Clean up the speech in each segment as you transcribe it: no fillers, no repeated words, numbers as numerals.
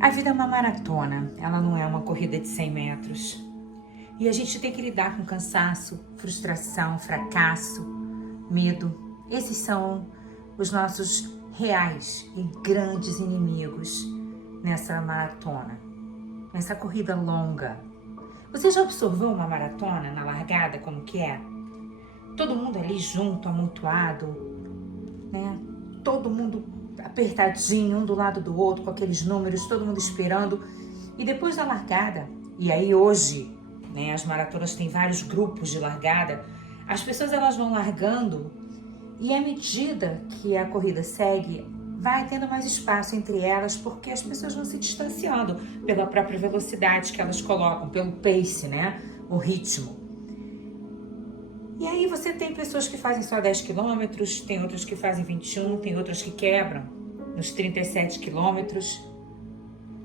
A vida é uma maratona, ela não é uma corrida de 100 metros. E a gente tem que lidar com cansaço, frustração, fracasso, medo. Esses são os nossos reais e grandes inimigos nessa maratona, nessa corrida longa. Você já observou uma maratona na largada como que é? Todo mundo ali junto, amontoado, né? Todo mundo apertadinho, um do lado do outro, com aqueles números, todo mundo esperando. E depois da largada, e aí hoje, né, as maratonas têm vários grupos de largada, as pessoas elas vão largando e à medida que a corrida segue, vai tendo mais espaço entre elas, porque as pessoas vão se distanciando pela própria velocidade que elas colocam, pelo pace, né, o ritmo. E aí você tem pessoas que fazem só 10 quilômetros, tem outras que fazem 21, tem outras que quebram nos 37 quilômetros.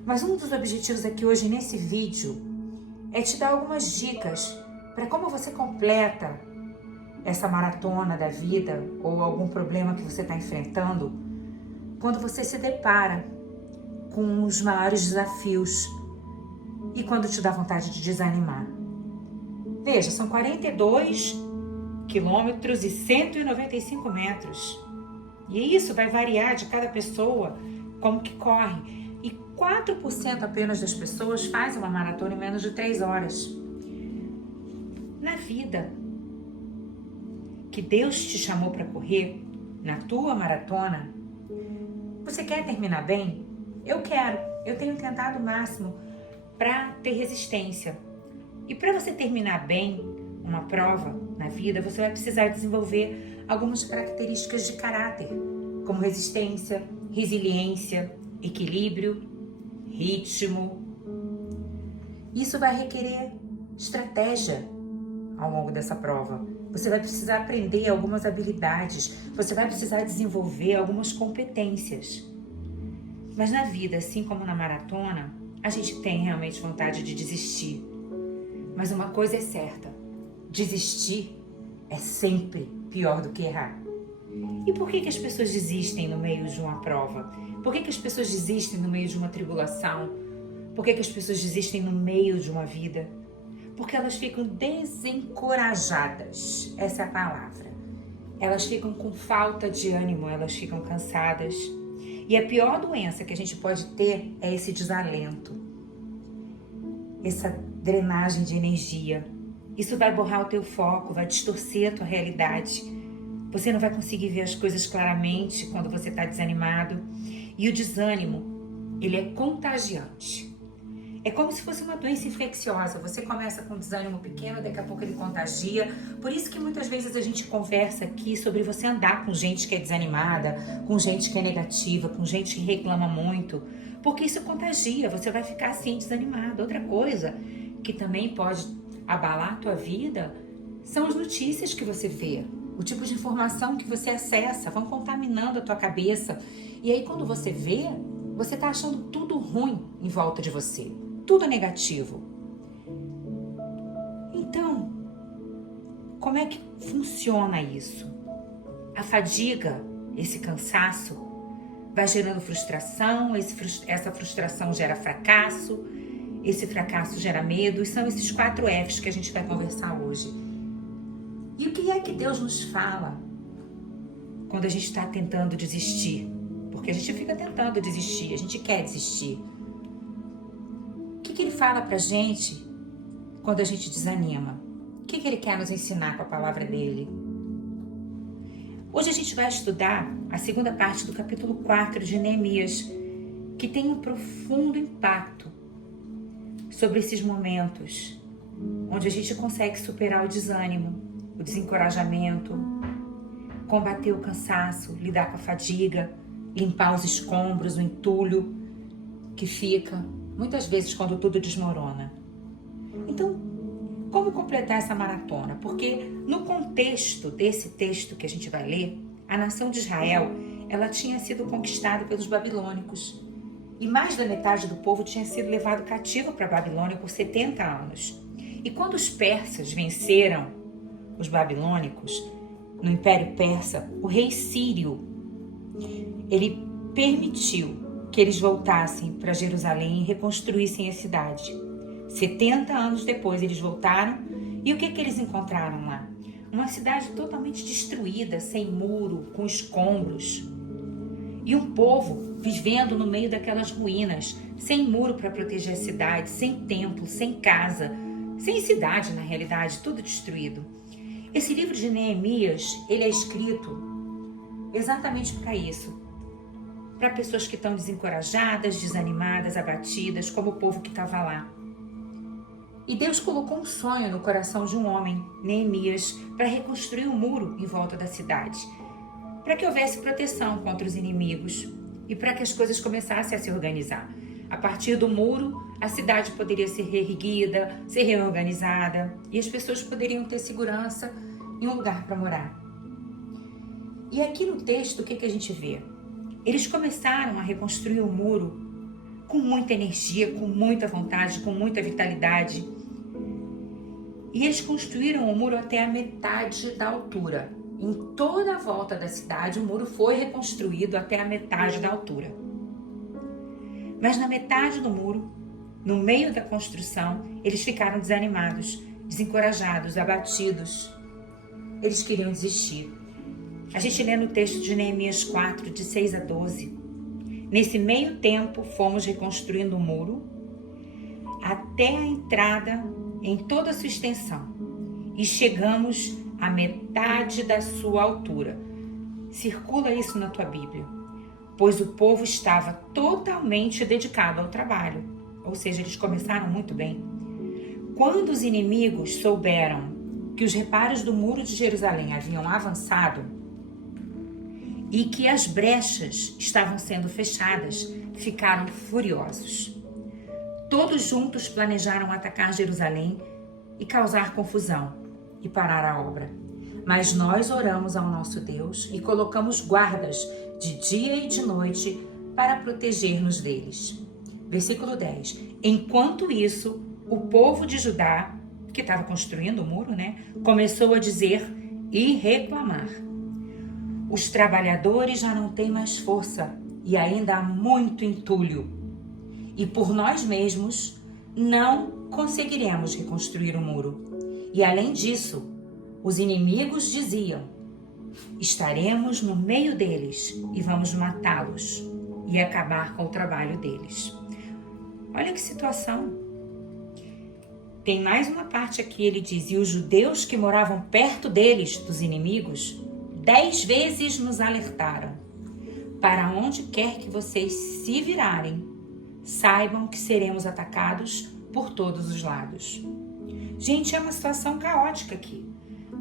Mas um dos objetivos aqui hoje nesse vídeo é te dar algumas dicas para como você completa essa maratona da vida ou algum problema que você está enfrentando quando você se depara com os maiores desafios e quando te dá vontade de desanimar. Veja, são 42 quilômetros e 195 metros. E isso vai variar de cada pessoa, como que corre. E 4% apenas das pessoas fazem uma maratona em menos de 3 horas. Na vida que Deus te chamou para correr, na tua maratona, você quer terminar bem? Eu quero. Eu tenho tentado o máximo para ter resistência. E para você terminar bem uma prova na vida, você vai precisar desenvolver algumas características de caráter, como resistência, resiliência, equilíbrio, ritmo. Isso vai requerer estratégia ao longo dessa prova. Você vai precisar aprender algumas habilidades, você vai precisar desenvolver algumas competências. Mas na vida, assim como na maratona, a gente tem realmente vontade de desistir. Mas uma coisa é certa, desistir é sempre pior do que errar. E por que as pessoas desistem no meio de uma prova? Por que as pessoas desistem no meio de uma tribulação? Por que as pessoas desistem no meio de uma vida? Porque elas ficam desencorajadas, essa é a palavra. Elas ficam com falta de ânimo, elas ficam cansadas. E a pior doença que a gente pode ter é esse desalento, essa drenagem de energia. Isso vai borrar o teu foco, vai distorcer a tua realidade. Você não vai conseguir ver as coisas claramente quando você está desanimado. E o desânimo, ele é contagiante. É como se fosse uma doença infecciosa. Você começa com um desânimo pequeno, daqui a pouco ele contagia. Por isso que muitas vezes a gente conversa aqui sobre você andar com gente que é desanimada, com gente que é negativa, com gente que reclama muito. Porque isso contagia, você vai ficar assim desanimado. Outra coisa que também pode abalar a tua vida são as notícias que você vê. O tipo de informação que você acessa, vão contaminando a tua cabeça. E aí quando você vê, você tá achando tudo ruim em volta de você. Tudo negativo. Então, como é que funciona isso? A fadiga, esse cansaço, vai gerando frustração, essa frustração gera fracasso, esse fracasso gera medo, e são esses 4 Fs que a gente vai conversar hoje. E o que é que Deus nos fala quando a gente está tentando desistir? Porque a gente fica tentando desistir, a gente quer desistir. O que Ele fala pra gente quando a gente desanima? O que Ele quer nos ensinar com a palavra dele? Hoje a gente vai estudar a segunda parte do capítulo 4 de Neemias, que tem um profundo impacto sobre esses momentos onde a gente consegue superar o desânimo, o desencorajamento, combater o cansaço, lidar com a fadiga, limpar os escombros, o entulho que fica muitas vezes quando tudo desmorona. Então, como completar essa maratona? Porque no contexto desse texto que a gente vai ler, a nação de Israel, ela tinha sido conquistada pelos babilônicos. E mais da metade do povo tinha sido levado cativo para a Babilônia por 70 anos. E quando os persas venceram os babilônicos, no Império Persa, o rei Sírio, ele permitiu que eles voltassem para Jerusalém e reconstruíssem a cidade. 70 anos depois eles voltaram e o que eles encontraram lá? Uma cidade totalmente destruída, sem muro, com escombros. E um povo vivendo no meio daquelas ruínas, sem muro para proteger a cidade, sem templo, sem casa, sem cidade na realidade, tudo destruído. Esse livro de Neemias, ele é escrito exatamente para isso. Para pessoas que estão desencorajadas, desanimadas, abatidas, como o povo que estava lá. E Deus colocou um sonho no coração de um homem, Neemias, para reconstruir um muro em volta da cidade, para que houvesse proteção contra os inimigos e para que as coisas começassem a se organizar. A partir do muro, a cidade poderia ser reerguida, ser reorganizada e as pessoas poderiam ter segurança e um lugar para morar. E aqui no texto, o que a gente vê? Eles começaram a reconstruir o muro com muita energia, com muita vontade, com muita vitalidade. E eles construíram o muro até a metade da altura. Em toda a volta da cidade, o muro foi reconstruído até a metade da altura. Mas na metade do muro, no meio da construção, eles ficaram desanimados, desencorajados, abatidos. Eles queriam desistir. A gente lê no texto de Neemias 4, de 6 a 12. Nesse meio tempo, fomos reconstruindo o muro até a entrada em toda a sua extensão e chegamos à metade da sua altura. Circula isso na tua Bíblia. Pois o povo estava totalmente dedicado ao trabalho, ou seja, eles começaram muito bem. Quando os inimigos souberam que os reparos do muro de Jerusalém haviam avançado e que as brechas estavam sendo fechadas, ficaram furiosos. Todos juntos planejaram atacar Jerusalém e causar confusão e parar a obra. Mas nós oramos ao nosso Deus e colocamos guardas de dia e de noite para proteger-nos deles. Versículo 10. Enquanto isso, o povo de Judá, que estava construindo o muro, começou a dizer e reclamar. Os trabalhadores já não têm mais força e ainda há muito entulho. E por nós mesmos não conseguiremos reconstruir o muro. E além disso, os inimigos diziam: estaremos no meio deles e vamos matá-los e acabar com o trabalho deles. Olha que situação. Tem mais uma parte aqui, ele diz: e os judeus que moravam perto deles, dos inimigos, 10 vezes nos alertaram. Para onde quer que vocês se virarem, saibam que seremos atacados por todos os lados. Gente, é uma situação caótica aqui.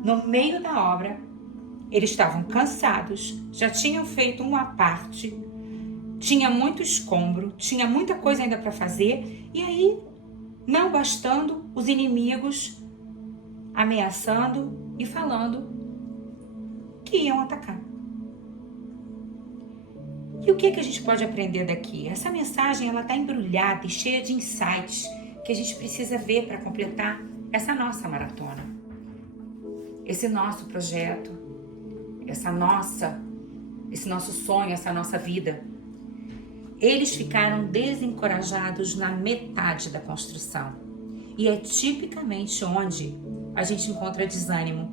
No meio da obra, eles estavam cansados, já tinham feito uma parte, tinha muito escombro, tinha muita coisa ainda para fazer, e aí, não bastando, os inimigos ameaçando e falando que iam atacar. E o que a gente pode aprender daqui? Essa mensagem ela está embrulhada e cheia de insights que a gente precisa ver para completar essa nossa maratona. Esse nosso projeto, esse nosso sonho, essa nossa vida. Eles ficaram desencorajados na metade da construção. E é tipicamente onde a gente encontra desânimo,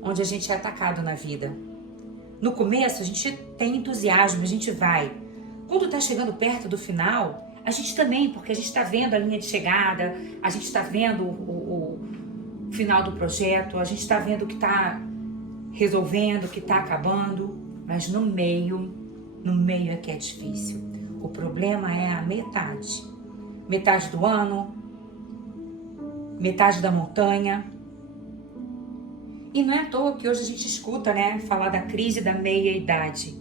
onde a gente é atacado na vida. No começo a gente tem entusiasmo, a gente vai. Quando está chegando perto do final, a gente também, porque a gente está vendo a linha de chegada, a gente está vendo o final do projeto, a gente está vendo o que está resolvendo, o que está acabando, mas no meio é que é difícil. O problema é a metade. Metade do ano, metade da montanha. E não é à toa que hoje a gente escuta, falar da crise da meia-idade.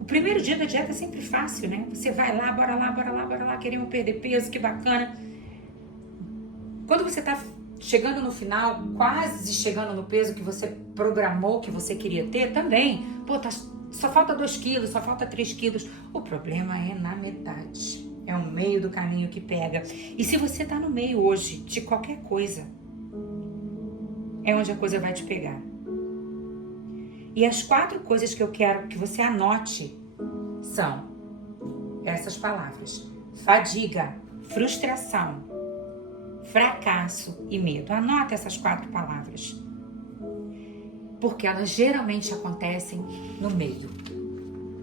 O primeiro dia da dieta é sempre fácil, Você vai lá, bora lá, queremos perder peso, que bacana. Quando você está chegando no final, quase chegando no peso que você programou, que você queria ter, também. Só falta 2 quilos, só falta 3 quilos. O problema é na metade. É o meio do caminho que pega. E se você está no meio hoje de qualquer coisa, é onde a coisa vai te pegar. E as 4 coisas que eu quero que você anote são: essas palavras: fadiga, frustração, fracasso e medo. Anota essas 4 palavras, porque elas geralmente acontecem no meio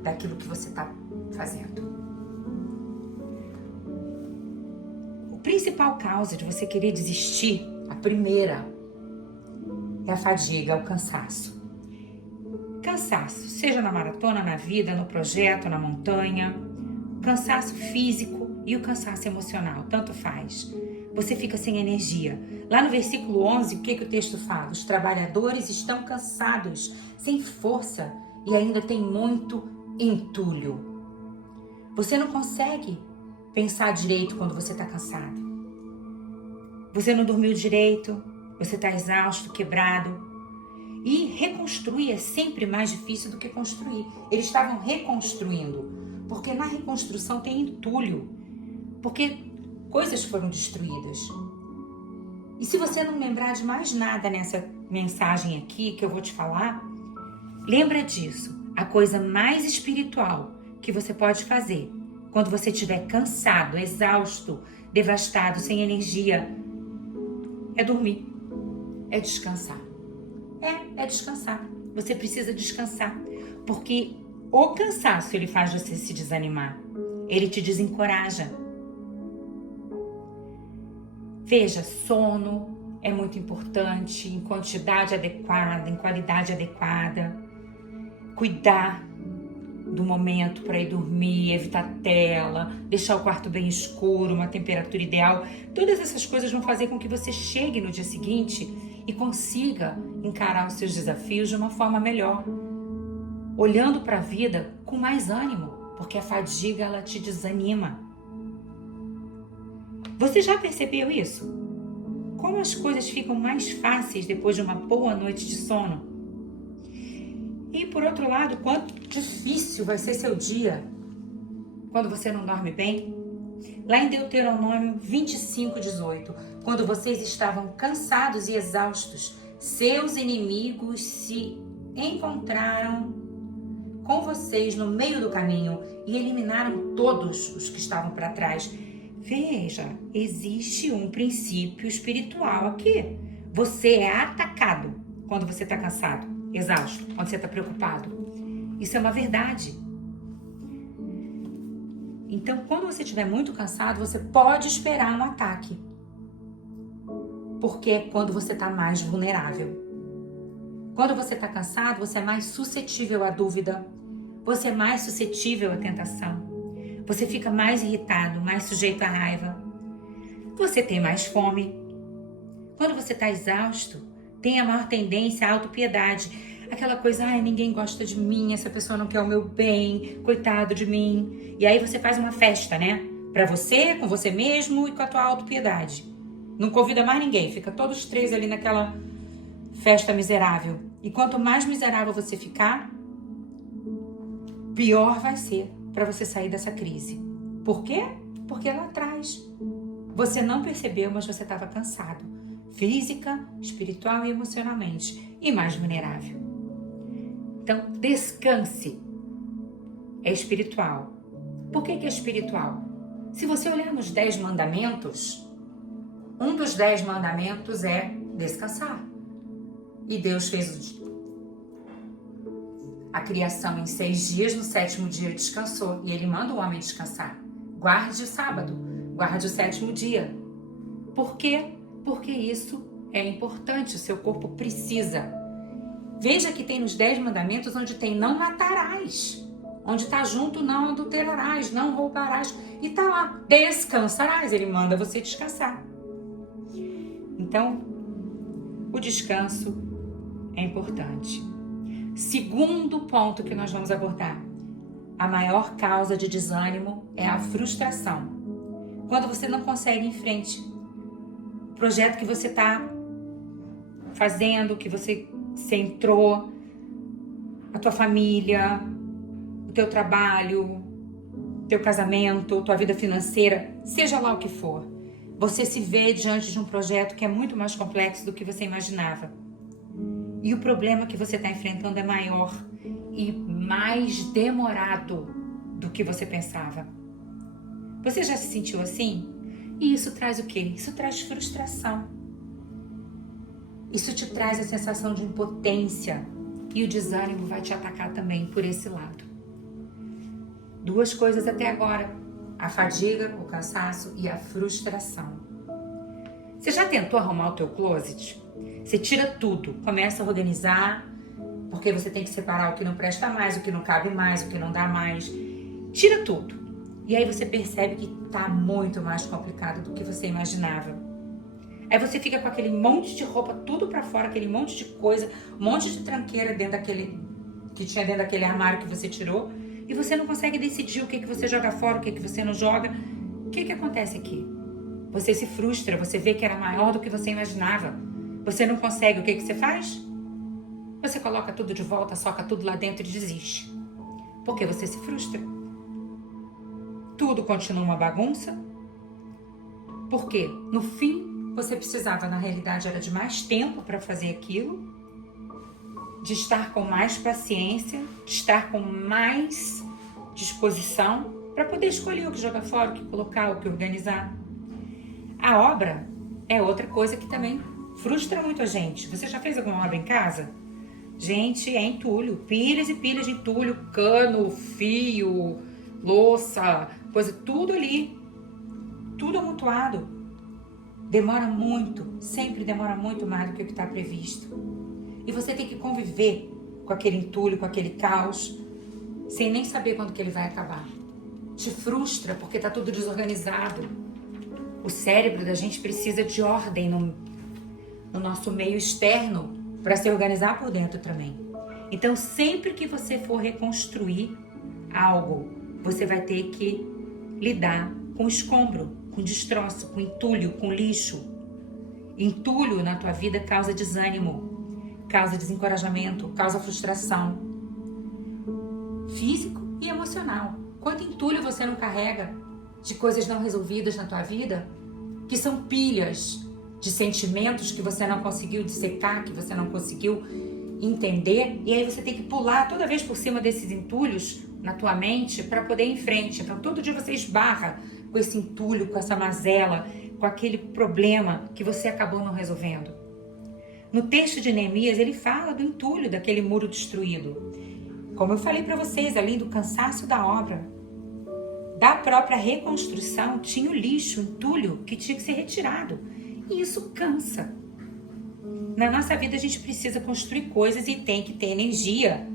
daquilo que você está fazendo. A principal causa de você querer desistir, a primeira, é a fadiga, o cansaço. Cansaço, seja na maratona, na vida, no projeto, na montanha. Cansaço físico e o cansaço emocional, tanto faz. Você fica sem energia. Lá no versículo 11, o que o texto fala? Os trabalhadores estão cansados, sem força e ainda tem muito entulho. Você não consegue pensar direito quando você está cansado. Você não dormiu direito, você está exausto, quebrado. E reconstruir é sempre mais difícil do que construir. Eles estavam reconstruindo, porque na reconstrução tem entulho, porque coisas foram destruídas. E se você não lembrar de mais nada nessa mensagem aqui que eu vou te falar, lembra disso. A coisa mais espiritual que você pode fazer quando você estiver cansado, exausto, devastado, sem energia, é dormir, é descansar. É descansar. Você precisa descansar, porque o cansaço ele faz você se desanimar. Ele te desencoraja. Veja, sono é muito importante, em quantidade adequada, em qualidade adequada. Cuidar do momento para ir dormir, evitar tela, deixar o quarto bem escuro, uma temperatura ideal. Todas essas coisas vão fazer com que você chegue no dia seguinte e consiga encarar os seus desafios de uma forma melhor, olhando para a vida com mais ânimo, porque a fadiga ela te desanima. Você já percebeu isso? Como as coisas ficam mais fáceis depois de uma boa noite de sono? E por outro lado, quanto difícil vai ser seu dia quando você não dorme bem? Lá em Deuteronômio 25:18, quando vocês estavam cansados e exaustos, seus inimigos se encontraram com vocês no meio do caminho e eliminaram todos os que estavam para trás. Veja, existe um princípio espiritual aqui. Você é atacado quando você está cansado, exausto, quando você está preocupado. Isso é uma verdade. Então, quando você estiver muito cansado, você pode esperar um ataque. Porque é quando você está mais vulnerável. Quando você está cansado, você é mais suscetível à dúvida. Você é mais suscetível à tentação. Você fica mais irritado, mais sujeito à raiva. Você tem mais fome. Quando você está exausto, tem a maior tendência à autopiedade. Aquela coisa, ninguém gosta de mim, essa pessoa não quer o meu bem, coitado de mim. E aí você faz uma festa, né? Pra você, com você mesmo e com a tua autopiedade. Não convida mais ninguém, fica todos 3 ali naquela festa miserável. E quanto mais miserável você ficar, pior vai ser para você sair dessa crise. Por quê? Porque lá atrás você não percebeu, mas você estava cansado. Física, espiritual e emocionalmente. E mais vulnerável. Então, descanse. É espiritual. Por que é espiritual? Se você olhar nos 10 mandamentos, um dos 10 mandamentos é descansar. E Deus fez a criação em 6 dias, no 7º dia descansou. E Ele manda o homem descansar. Guarde o sábado, guarde o 7º dia. Por quê? Porque isso é importante, o seu corpo precisa. Veja que tem nos 10 mandamentos onde tem não matarás. Onde está junto não adulterarás, não roubarás. E está lá, descansarás. Ele manda você descansar. Então, o descanso é importante. Segundo ponto que nós vamos abordar. A maior causa de desânimo é a frustração. Quando você não consegue ir em frente. O projeto que você está fazendo, que você entrou, a tua família, o teu trabalho, teu casamento, tua vida financeira, seja lá o que for. Você se vê diante de um projeto que é muito mais complexo do que você imaginava. E o problema que você está enfrentando é maior e mais demorado do que você pensava. Você já se sentiu assim? E isso traz o quê? Isso traz frustração. Isso te traz a sensação de impotência. E o desânimo vai te atacar também por esse lado. Duas coisas até agora: a fadiga, o cansaço e a frustração. Você já tentou arrumar o teu closet? Você tira tudo, começa a organizar, porque você tem que separar o que não presta mais, o que não cabe mais, o que não dá mais. Tira tudo. E aí você percebe que tá muito mais complicado do que você imaginava. Aí você fica com aquele monte de roupa, tudo pra fora, aquele monte de coisa, um monte de tranqueira que tinha dentro daquele armário que você tirou, e você não consegue decidir o que você joga fora, o que você não joga. O que acontece aqui? Você se frustra, você vê que era maior do que você imaginava. Você não consegue, o que você faz? Você coloca tudo de volta, soca tudo lá dentro e desiste. Porque você se frustra. Tudo continua uma bagunça. Porque, no fim, você precisava, na realidade, era de mais tempo para fazer aquilo, de estar com mais paciência, de estar com mais disposição para poder escolher o que jogar fora, o que colocar, o que organizar. A obra é outra coisa que também frustra muito a gente. Você já fez alguma obra em casa? Gente, é entulho, pilhas e pilhas de entulho, cano, fio, louça, coisa, tudo ali, tudo amontoado. Demora muito, sempre demora muito mais do que o que está previsto. E você tem que conviver com aquele entulho, com aquele caos, sem nem saber quando que ele vai acabar. Te frustra porque está tudo desorganizado. O cérebro da gente precisa de ordem no nosso meio externo para se organizar por dentro também. Então, sempre que você for reconstruir algo, você vai ter que lidar com escombro, com destroço, com entulho, com lixo. Entulho na tua vida causa desânimo, causa desencorajamento, causa frustração físico e emocional. Quanto entulho você não carrega de coisas não resolvidas na tua vida, que são pilhas de sentimentos que você não conseguiu dissecar, que você não conseguiu entender, e aí você tem que pular toda vez por cima desses entulhos na tua mente para poder ir em frente. Então todo dia você esbarra com esse entulho, com essa mazela, com aquele problema que você acabou não resolvendo. No texto de Neemias, ele fala do entulho daquele muro destruído. Como eu falei para vocês, além do cansaço da obra, da própria reconstrução, tinha o lixo, o entulho que tinha que ser retirado. E isso cansa. Na nossa vida a gente precisa construir coisas e tem que ter energia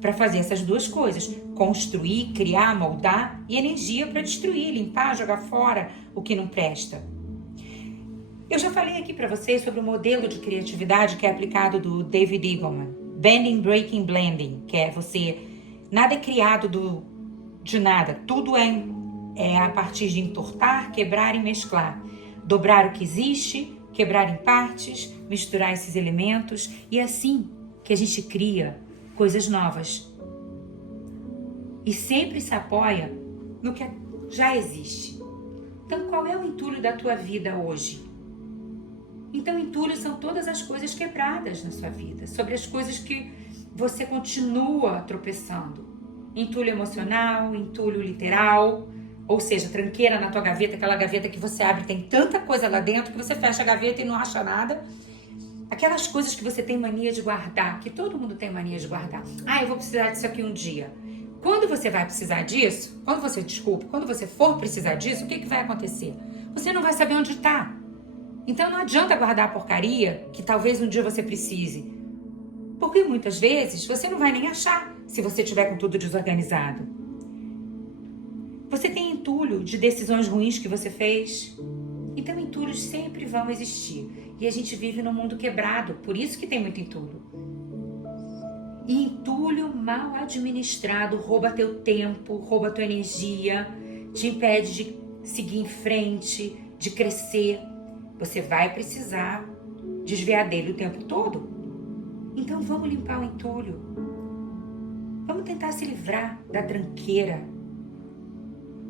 para fazer essas duas coisas. Construir, criar, moldar, e energia para destruir, limpar, jogar fora o que não presta. Eu já falei aqui para vocês sobre o modelo de criatividade que é aplicado do David Eagleman. Bending, Breaking, Blending, que é você... Nada é criado de nada. Tudo é a partir de entortar, quebrar e mesclar. Dobrar o que existe, quebrar em partes, misturar esses elementos. E é assim que a gente cria coisas novas. E sempre se apoia no que já existe. Então, qual é o entulho da tua vida hoje? Então, entulho são todas as coisas quebradas na sua vida, sobre as coisas que você continua tropeçando. Entulho emocional, entulho literal, ou seja, tranqueira na tua gaveta, aquela gaveta que você abre, tem tanta coisa lá dentro que você fecha a gaveta e não acha nada. Aquelas coisas que você tem mania de guardar, que todo mundo tem mania de guardar. Ah, eu vou precisar disso aqui um dia. Quando você vai precisar disso, quando você for precisar disso, o que vai acontecer? Você não vai saber onde está. Então não adianta guardar a porcaria que talvez um dia você precise. Porque muitas vezes você não vai nem achar se você tiver com tudo desorganizado. Você tem entulho de decisões ruins que você fez. Então entulhos sempre vão existir. E a gente vive num mundo quebrado, por isso que tem muito entulho. E entulho mal administrado rouba teu tempo, rouba tua energia, te impede de seguir em frente, de crescer. Você vai precisar desviar dele o tempo todo. Então vamos limpar o entulho. Vamos tentar se livrar da tranqueira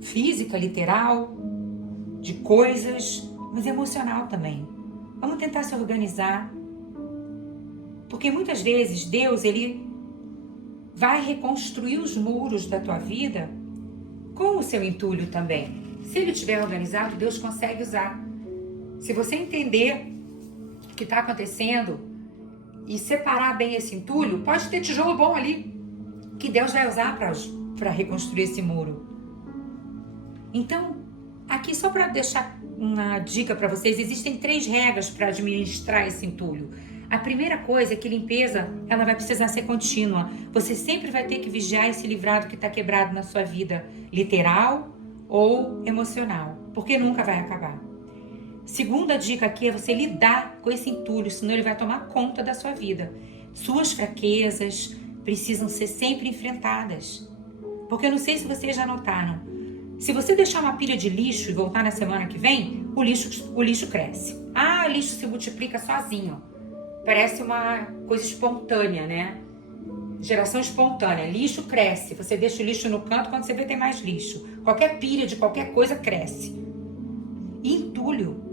física, literal, de coisas, mas emocional também. Vamos tentar se organizar. Porque muitas vezes Deus, ele vai reconstruir os muros da tua vida com o seu entulho também. Se ele estiver organizado, Deus consegue usar. Se você entender o que está acontecendo e separar bem esse entulho, pode ter tijolo bom ali, que Deus vai usar para reconstruir esse muro. Então, aqui só para deixar uma dica para vocês, existem 3 regras para administrar esse entulho. A primeira coisa é que limpeza, ela vai precisar ser contínua. Você sempre vai ter que vigiar e se livrar do que está quebrado na sua vida, literal ou emocional, porque nunca vai acabar. Segunda dica aqui é você lidar com esse entulho, senão ele vai tomar conta da sua vida. Suas fraquezas precisam ser sempre enfrentadas. Porque eu não sei se vocês já notaram, se você deixar uma pilha de lixo e voltar na semana que vem, o lixo cresce. O lixo se multiplica sozinho. Parece uma coisa espontânea, né? Geração espontânea. Lixo cresce. Você deixa o lixo no canto, quando você vê tem mais lixo. Qualquer pilha de qualquer coisa cresce. E entulho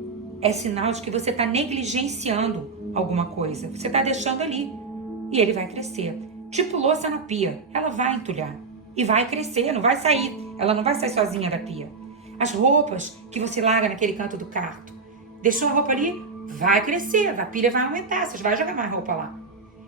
é sinal de que você está negligenciando alguma coisa. Você está deixando ali. E ele vai crescer. Tipo louça na pia. Ela vai entulhar. E vai crescer, não vai sair. Ela não vai sair sozinha da pia. As roupas que você larga naquele canto do quarto. Deixou a roupa ali? Vai crescer. A pilha vai aumentar. Você vai jogar mais roupa lá.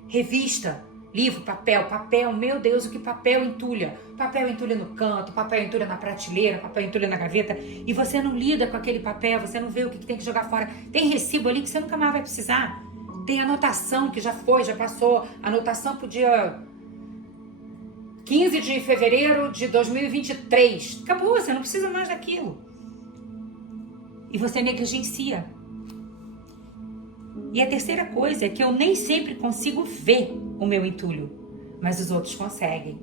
Revista, livro, papel. Meu Deus, o que papel entulha. Papel entulha no canto, papel entulha na prateleira, papel entulha na gaveta. E você não lida com aquele papel, você não vê o que tem que jogar fora. Tem recibo ali que você nunca mais vai precisar. Tem anotação que já passou. Anotação pro dia 15 de fevereiro de 2023. Acabou, você não precisa mais daquilo. E você negligencia. E a terceira coisa é que eu nem sempre consigo ver o meu entulho, mas os outros conseguem.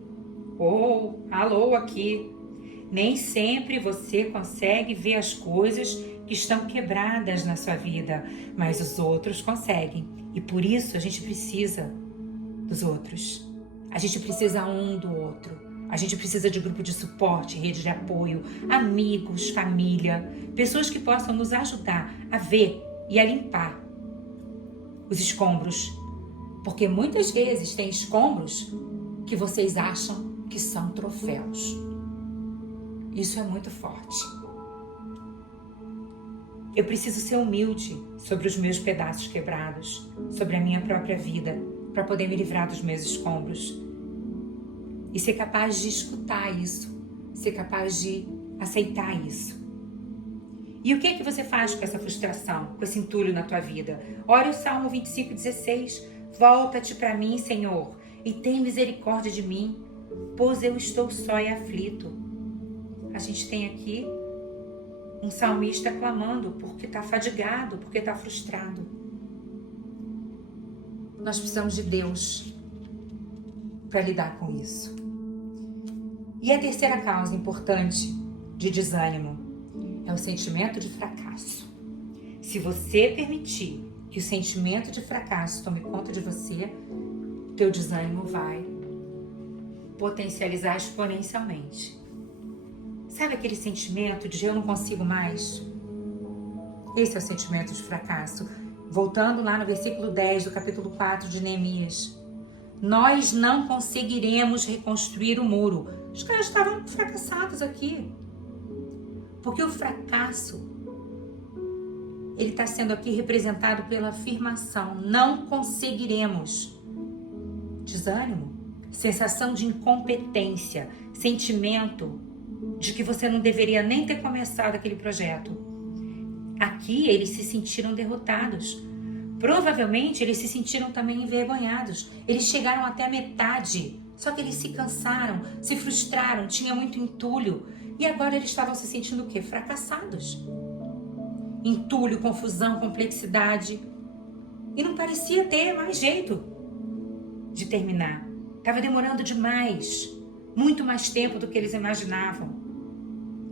Alô aqui. Nem sempre você consegue ver as coisas que estão quebradas na sua vida, mas os outros conseguem. E por isso a gente precisa dos outros. A gente precisa um do outro. A gente precisa de grupo de suporte, rede de apoio, amigos, família, pessoas que possam nos ajudar a ver e a limpar os escombros. Porque muitas vezes tem escombros que vocês acham que são troféus. Isso é muito forte. Eu preciso ser humilde sobre os meus pedaços quebrados, sobre a minha própria vida, para poder me livrar dos meus escombros. E ser capaz de escutar isso, ser capaz de aceitar isso. E o que é que você faz com essa frustração, com esse entulho na tua vida? Ore o Salmo 25:16. Volta-te para mim, Senhor, e tem misericórdia de mim, pois eu estou só e aflito. A gente tem aqui um salmista clamando porque está fadigado, porque está frustrado. Nós precisamos de Deus para lidar com isso. E a terceira causa importante de desânimo é o sentimento de fracasso. Se você permitir que o sentimento de fracasso tome conta de você, teu desânimo vai potencializar exponencialmente. Sabe aquele sentimento de eu não consigo mais? Esse é o sentimento de fracasso. Voltando lá no versículo 10 do capítulo 4 de Neemias. Nós não conseguiremos reconstruir o muro. Os caras estavam fracassados aqui. Porque o fracasso, ele está sendo aqui representado pela afirmação. Não conseguiremos. Desânimo, sensação de incompetência, sentimento de que você não deveria nem ter começado aquele projeto. Aqui eles se sentiram derrotados. Provavelmente eles se sentiram também envergonhados. Eles chegaram até a metade, só que eles se cansaram, se frustraram, tinha muito entulho. E agora eles estavam se sentindo o quê? Fracassados. Entulho, confusão, complexidade. E não parecia ter mais jeito de terminar. Estava demorando demais, muito mais tempo do que eles imaginavam.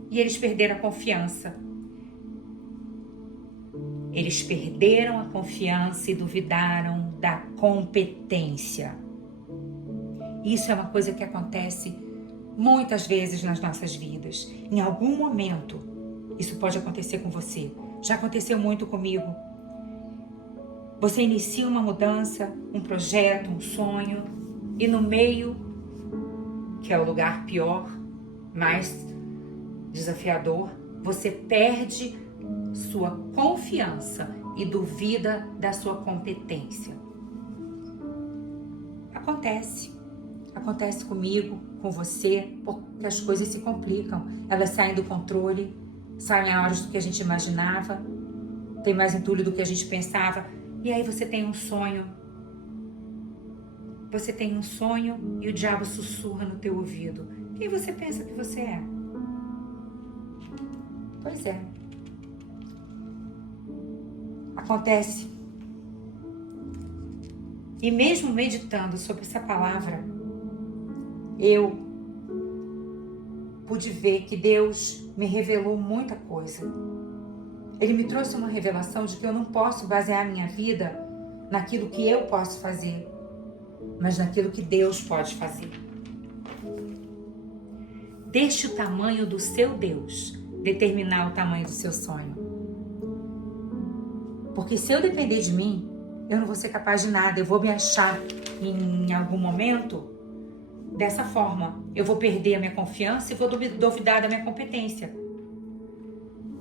E eles perderam a confiança. Eles perderam a confiança e duvidaram da competência. Isso é uma coisa que acontece muitas vezes nas nossas vidas. Em algum momento, isso pode acontecer com você. Já aconteceu muito comigo. Você inicia uma mudança, um projeto, um sonho, e no meio, que é o lugar pior, mais desafiador, você perde sua confiança e duvida da sua competência. Acontece comigo, com você, porque as coisas se complicam. Elas saem do controle, saem a horas do que a gente imaginava, tem mais entulho do que a gente pensava. E aí você tem um sonho. Você tem um sonho e o diabo sussurra no teu ouvido. Quem você pensa que você é? Pois é. Acontece. E mesmo meditando sobre essa palavra, eu pude ver que Deus me revelou muita coisa. Ele me trouxe uma revelação de que eu não posso basear minha vida naquilo que eu posso fazer, mas naquilo que Deus pode fazer. Deixe o tamanho do seu Deus determinar o tamanho do seu sonho. Porque se eu depender de mim, eu não vou ser capaz de nada. Eu vou me achar em algum momento dessa forma. Eu vou perder a minha confiança e vou duvidar da minha competência.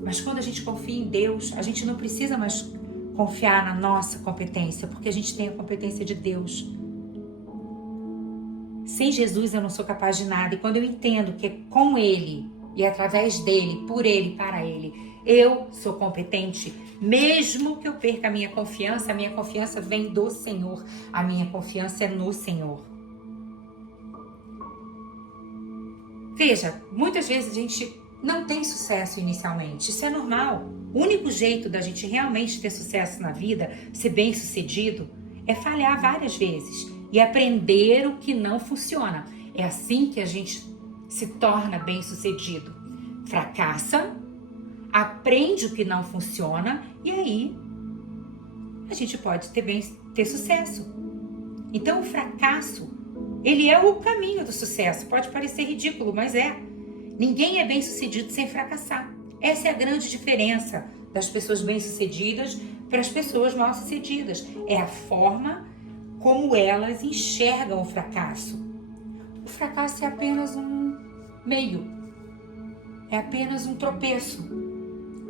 Mas quando a gente confia em Deus, a gente não precisa mais confiar na nossa competência, porque a gente tem a competência de Deus. Sem Jesus eu não sou capaz de nada. E quando eu entendo que é com Ele e através dele, por Ele, para Ele, eu sou competente, mesmo que eu perca a minha confiança vem do Senhor. A minha confiança é no Senhor. Veja, muitas vezes a gente não tem sucesso inicialmente. Isso é normal. O único jeito da gente realmente ter sucesso na vida, ser bem-sucedido, é falhar várias vezes e aprender o que não funciona. É assim que a gente se torna bem-sucedido. Fracassa, aprende o que não funciona e aí a gente pode ter sucesso. Então o fracasso, ele é o caminho do sucesso. Pode parecer ridículo, mas é. Ninguém é bem-sucedido sem fracassar. Essa é a grande diferença das pessoas bem-sucedidas para as pessoas mal-sucedidas. É a forma como elas enxergam o fracasso. O fracasso é apenas um meio. É apenas um tropeço.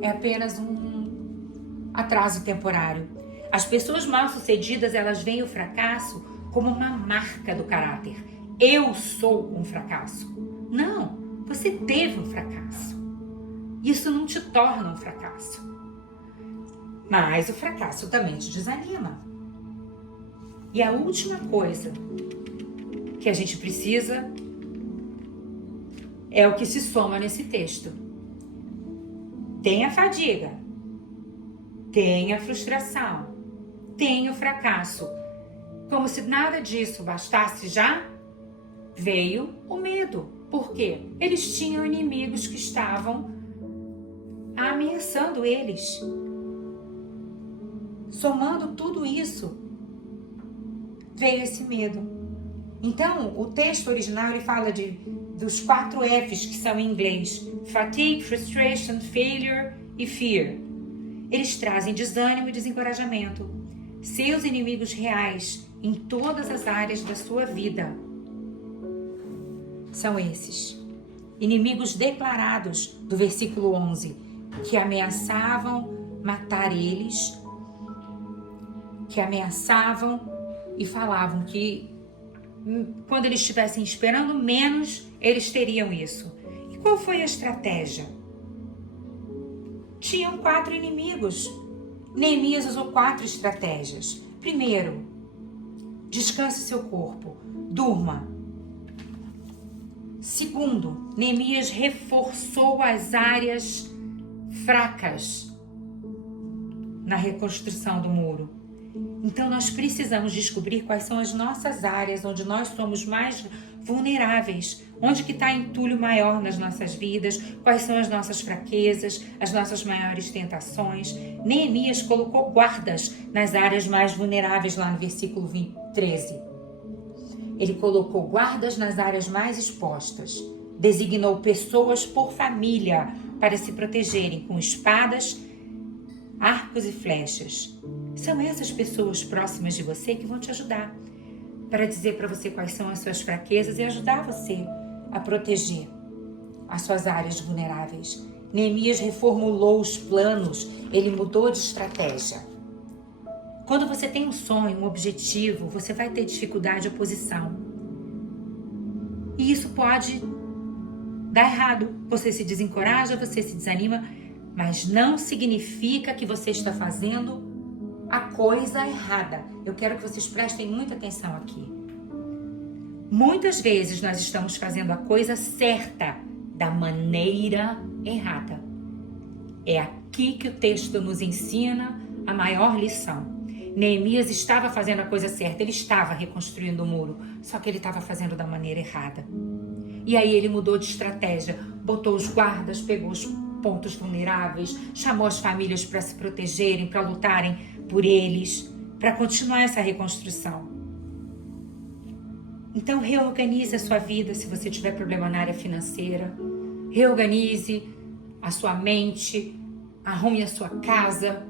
É apenas um atraso temporário. As pessoas mal-sucedidas, elas veem o fracasso como uma marca do caráter. Eu sou um fracasso. Não, você teve um fracasso. Isso não te torna um fracasso. Mas o fracasso também te desanima. E a última coisa que a gente precisa é o que se soma nesse texto. Tem a fadiga, tem a frustração, tem o fracasso. Como se nada disso bastasse já, veio o medo. Por quê? Eles tinham inimigos que estavam ameaçando eles. Somando tudo isso, veio esse medo. Então, o texto original ele fala dos 4 Fs que são em inglês: fatigue, frustration, failure e fear. Eles trazem desânimo e desencorajamento. Seus inimigos reais em todas as áreas da sua vida são esses. Inimigos declarados do versículo 11, que ameaçavam matar eles, que ameaçavam e falavam que quando eles estivessem esperando menos, eles teriam isso. E qual foi a estratégia? Tinham 4 inimigos. Neemias usou 4 estratégias. Primeiro, descanse seu corpo, durma. Segundo, Neemias reforçou as áreas fracas na reconstrução do muro. Então nós precisamos descobrir quais são as nossas áreas onde nós somos mais vulneráveis, onde que está entulho maior nas nossas vidas, quais são as nossas fraquezas, as nossas maiores tentações. Neemias colocou guardas nas áreas mais vulneráveis lá no versículo 13. Ele colocou guardas nas áreas mais expostas, designou pessoas por família para se protegerem com espadas, arcos e flechas. São essas pessoas próximas de você que vão te ajudar para dizer para você quais são as suas fraquezas e ajudar você a proteger as suas áreas vulneráveis. Neemias reformulou os planos, ele mudou de estratégia. Quando você tem um sonho, um objetivo, você vai ter dificuldade e oposição. E isso pode dar errado. Você se desencoraja, você se desanima, mas não significa que você está fazendo a coisa errada. Eu quero que vocês prestem muita atenção aqui. Muitas vezes nós estamos fazendo a coisa certa da maneira errada. É aqui que o texto nos ensina a maior lição. Neemias estava fazendo a coisa certa, ele estava reconstruindo o muro, só que ele estava fazendo da maneira errada. E aí ele mudou de estratégia, botou os guardas, pegou os pontos vulneráveis, chamou as famílias para se protegerem, para lutarem por eles, para continuar essa reconstrução. Então reorganize a sua vida se você tiver problema na área financeira. Reorganize a sua mente, arrume a sua casa,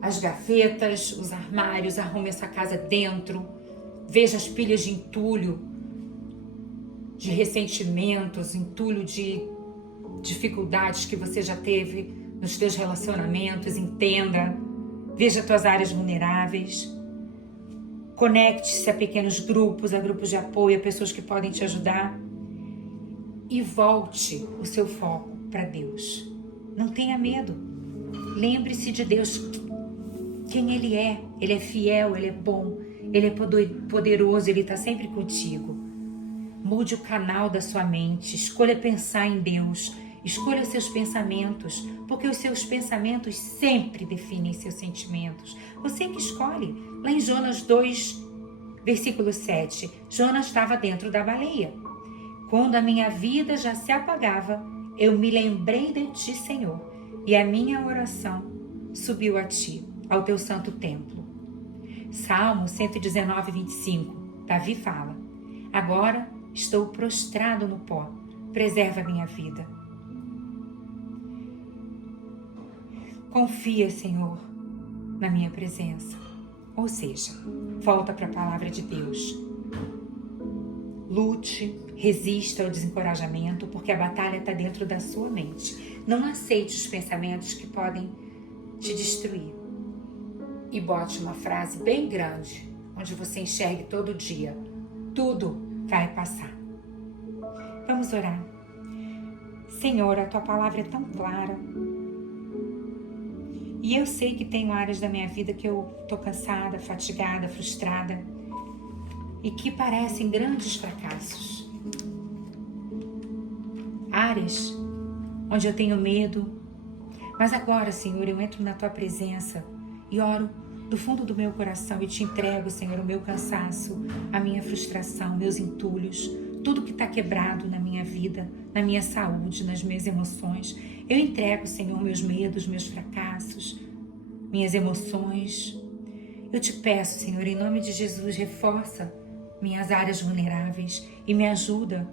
as gavetas, os armários, arrume essa casa dentro. Veja as pilhas de entulho, de ressentimentos, entulho de dificuldades que você já teve nos seus relacionamentos, entenda. Veja as tuas áreas vulneráveis. Conecte-se a pequenos grupos, a grupos de apoio, a pessoas que podem te ajudar. E volte o seu foco para Deus. Não tenha medo. Lembre-se de Deus, quem Ele é. Ele é fiel, Ele é bom, Ele é poderoso, Ele está sempre contigo. Mude o canal da sua mente, escolha pensar em Deus, escolha seus pensamentos, porque os seus pensamentos sempre definem seus sentimentos. Você que escolhe. Lá em Jonas 2, versículo 7, Jonas estava dentro da baleia. Quando a minha vida já se apagava, eu me lembrei de ti, Senhor, e a minha oração subiu a ti, ao teu santo templo. Salmo 119, 25, Davi fala: agora estou prostrado no pó, preserva a minha vida. Confia, Senhor, na minha presença. Ou seja, volta para a palavra de Deus. Lute, resista ao desencorajamento, porque a batalha está dentro da sua mente. Não aceite os pensamentos que podem te destruir. E bote uma frase bem grande, onde você enxergue todo dia: tudo vai passar. Vamos orar. Senhor, a tua palavra é tão clara. E eu sei que tenho áreas da minha vida que eu estou cansada, fatigada, frustrada e que parecem grandes fracassos. Áreas onde eu tenho medo. Mas agora, Senhor, eu entro na tua presença e oro do fundo do meu coração e te entrego, Senhor, o meu cansaço, a minha frustração, meus entulhos, tudo que está quebrado na minha vida, na minha saúde, nas minhas emoções. Eu entrego, Senhor, meus medos, meus fracassos, minhas emoções. Eu te peço, Senhor, em nome de Jesus, reforça minhas áreas vulneráveis e me ajuda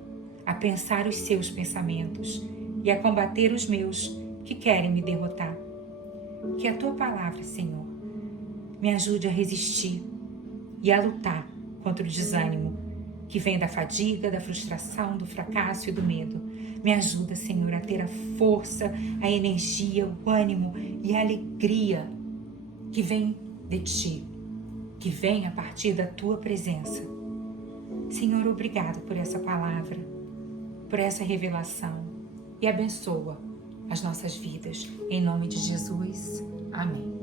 a pensar os seus pensamentos e a combater os meus que querem me derrotar. Que a tua palavra, Senhor, me ajude a resistir e a lutar contra o desânimo que vem da fadiga, da frustração, do fracasso e do medo. Me ajuda, Senhor, a ter a força, a energia, o ânimo e a alegria que vem de Ti, que vem a partir da Tua presença. Senhor, obrigado por essa palavra, por essa revelação e abençoa as nossas vidas. Em nome de Jesus, amém.